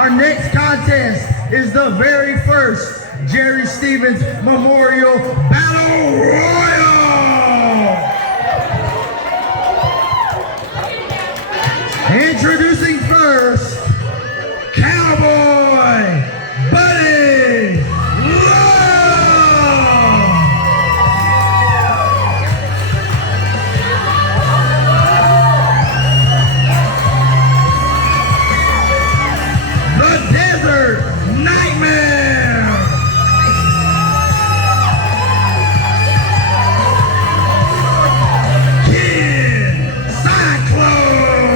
Our next contest is the very first Jerry Stevens Memorial Battle Royal. Introducing first, Cowboy Buddy Love. The Desert Nightmare. Kid Cyclone.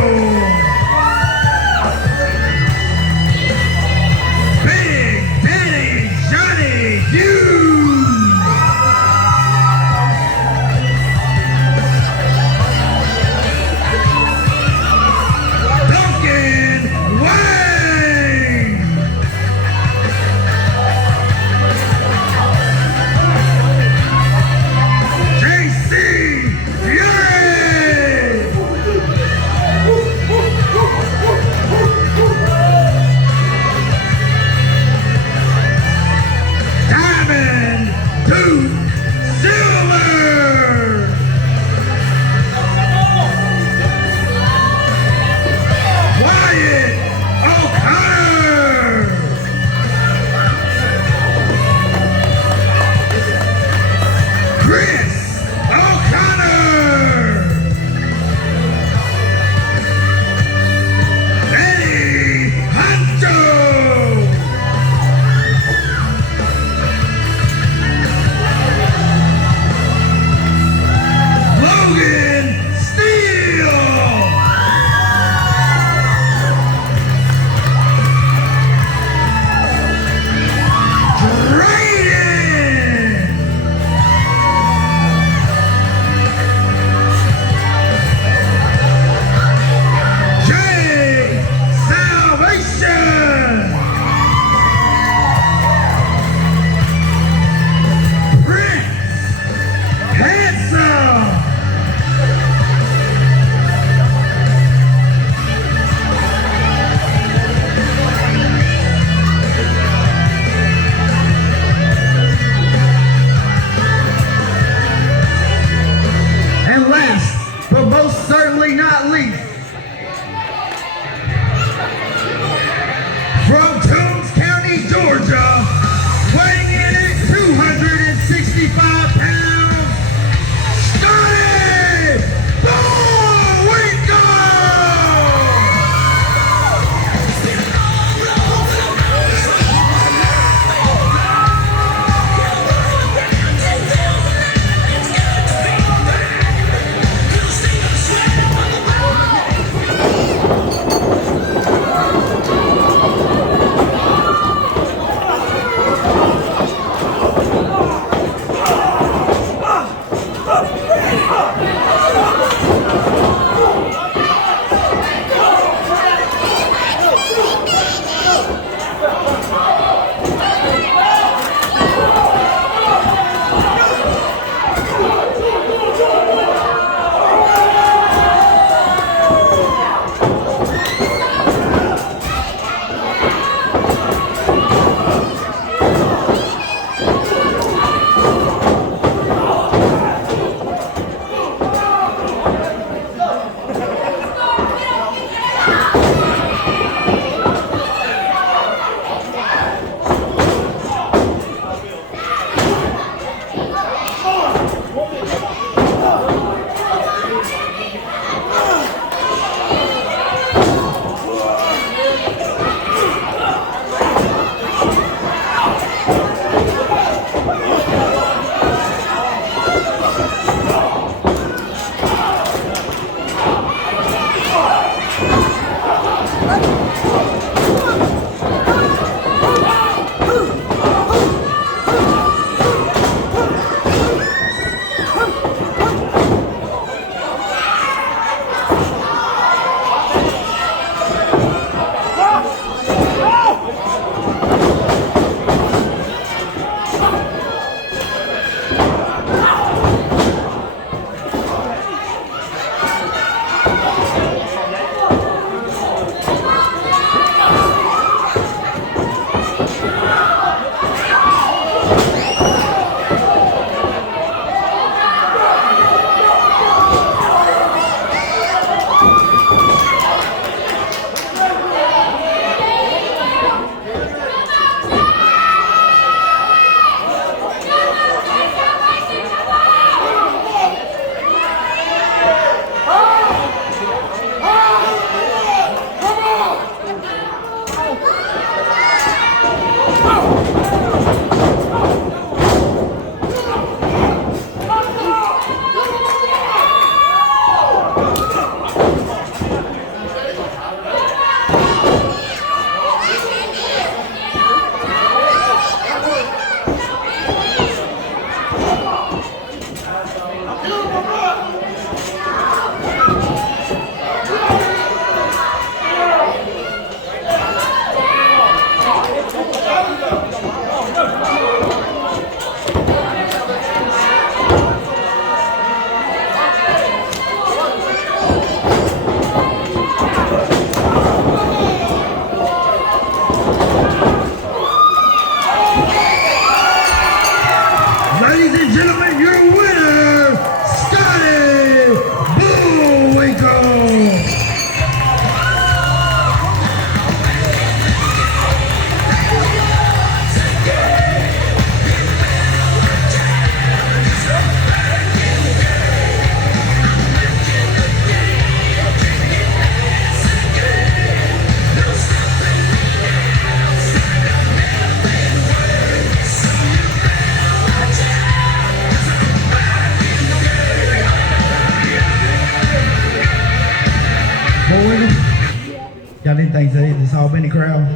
Got anything to say to this Albany crowd?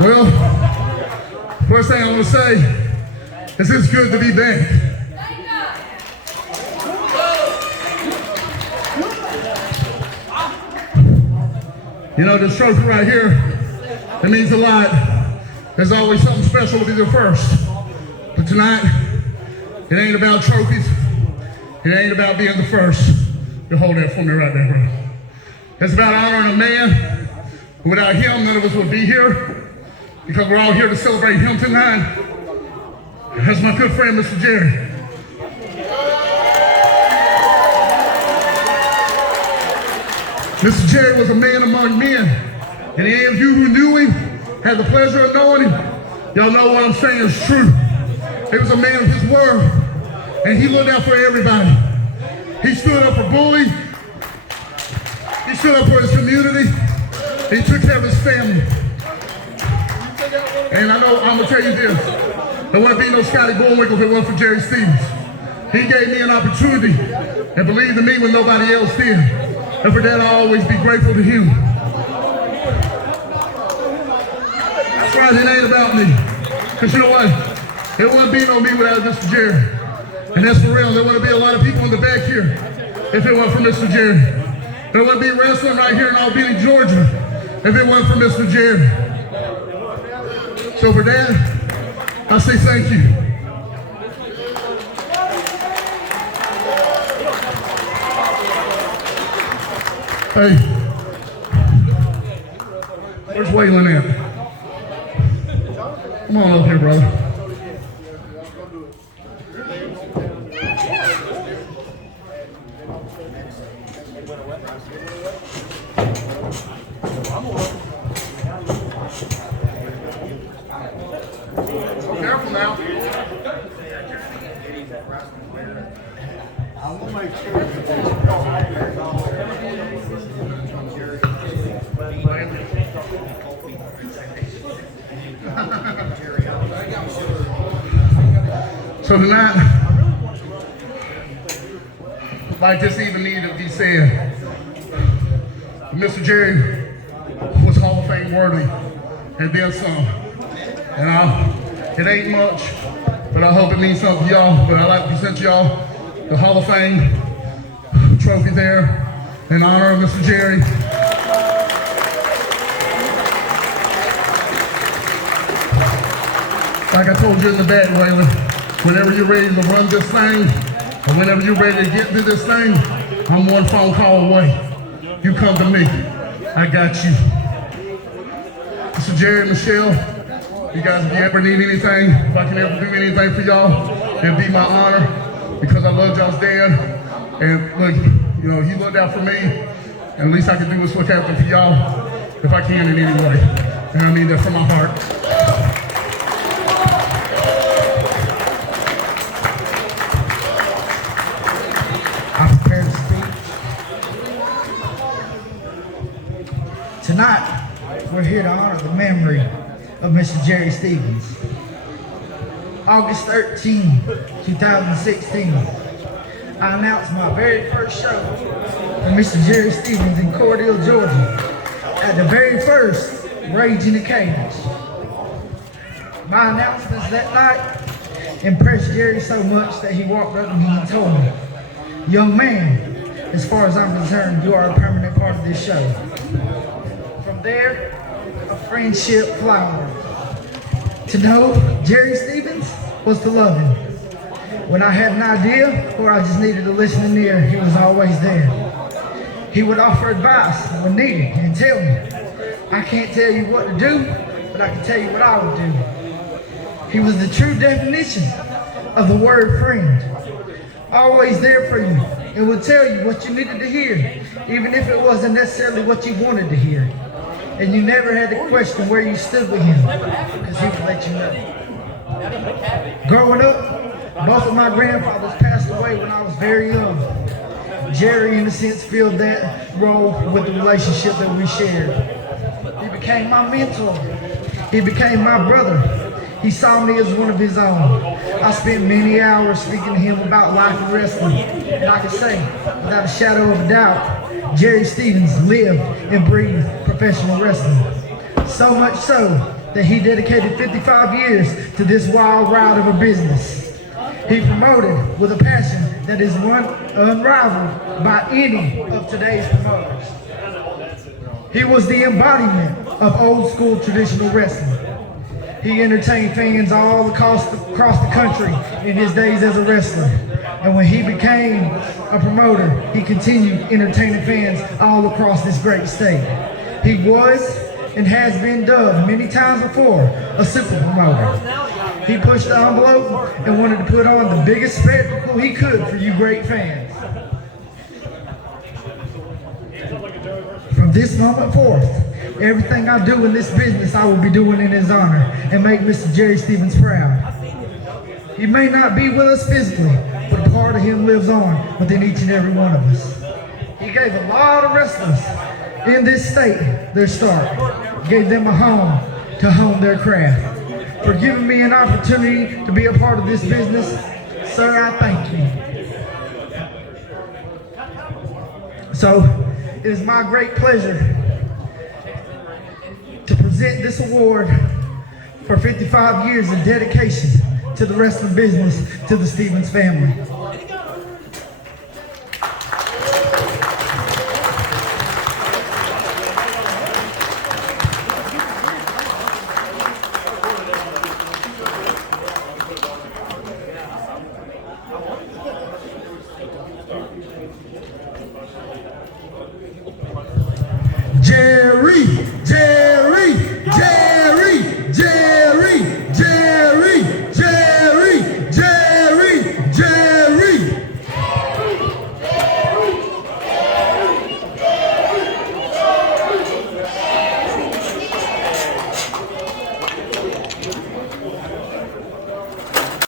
Well, first thing I want to say is it's good to be back. You know, this trophy right here, it means a lot. There's always something special to be the first. But tonight, it ain't about trophies. It ain't about being the first. You hold that for me right there, bro. It's about honoring a man who without him, none of us would be here. Because we're all here to celebrate him tonight. That's my good friend, Mr. Jerry. Mr. Jerry was a man among men. And any of you who knew him, had the pleasure of knowing him, y'all know what I'm saying is true. He was a man of his word. And he looked out for everybody. He stood up for bullies. He stood up for his community. He took care of his family. And I know, I'm gonna tell you this, there wouldn't be no Scotty Bullwinkle if it wasn't for Jerry Stevens. He gave me an opportunity and believed in me when nobody else did. And for that, I'll always be grateful to him. That's right, it ain't about me. Because you know what? There wouldn't be no me without Mr. Jerry. And that's for real, there wouldn't be a lot of people in the back here if it wasn't for Mr. Jerry. There wouldn't be wrestling right here in Albany, Georgia if it wasn't for Mr. Jerry. So for that, I say thank you. Hey, where's Waylon at? Come on up here, brother. Careful now. I will make sure So tonight, like this even needed to be said, Mr. Jerry was Hall of Fame worthy and then some. And it ain't much, but I hope it means something to y'all. But I'd like to present y'all the Hall of Fame trophy there in honor of Mr. Jerry. Like I told you in the back, Waylon, whenever you're ready to run this thing, or whenever you're ready to get to this thing, I'm one phone call away. You come to me. I got you. Mr. Jerry and Michelle, you guys, if you ever need anything, if I can ever do anything for y'all, it'd be my honor, because I love y'all's dad. And look, you know, he looked out for me, and the least I can do is look out for y'all, if I can in any way. And I mean that from my heart. Tonight, we're here to honor the memory of Mr. Jerry Stevens. August 13, 2016, I announced my very first show for Mr. Jerry Stevens in Cordele, Georgia, at the very first Rage in the Cage. My announcements that night impressed Jerry so much that he walked up to me and told me, "Young man, as far as I'm concerned, you are a permanent part of this show." From there, a friendship flowered. To know Jerry Stevens was to love him. When I had an idea or I just needed a listening ear, he was always there. He would offer advice when needed and tell me, "I can't tell you what to do, but I can tell you what I would do." He was the true definition of the word friend. Always there for you and would tell you what you needed to hear, even if it wasn't necessarily what you wanted to hear. And you never had to question where you stood with him, because he would let you know. Growing up, both of my grandfathers passed away when I was very young. Jerry, in a sense, filled that role with the relationship that we shared. He became my mentor. He became my brother. He saw me as one of his own. I spent many hours speaking to him about life in wrestling, and I can say, without a shadow of a doubt, Jerry Stevens lived and breathed professional wrestling. So much so that he dedicated 55 years to this wild ride of a business. He promoted with a passion that is unrivaled by any of today's promoters. He was the embodiment of old school traditional wrestling. He entertained fans all across the country in his days as a wrestler. And when he became a promoter, he continued entertaining fans all across this great state. He was and has been dubbed many times before a super promoter. He pushed the envelope and wanted to put on the biggest spectacle he could for you great fans. From this moment forth, everything I do in this business, I will be doing in his honor and make Mr. Jerry Stevens proud. He may not be with us physically, but a part of him lives on within each and every one of us. He gave a lot of wrestlers in this state their start, gave them a home to hone their craft. For giving me an opportunity to be a part of this business, sir, I thank you. So, it is my great pleasure to present this award for 55 years of dedication to the wrestling business to the Stevens family.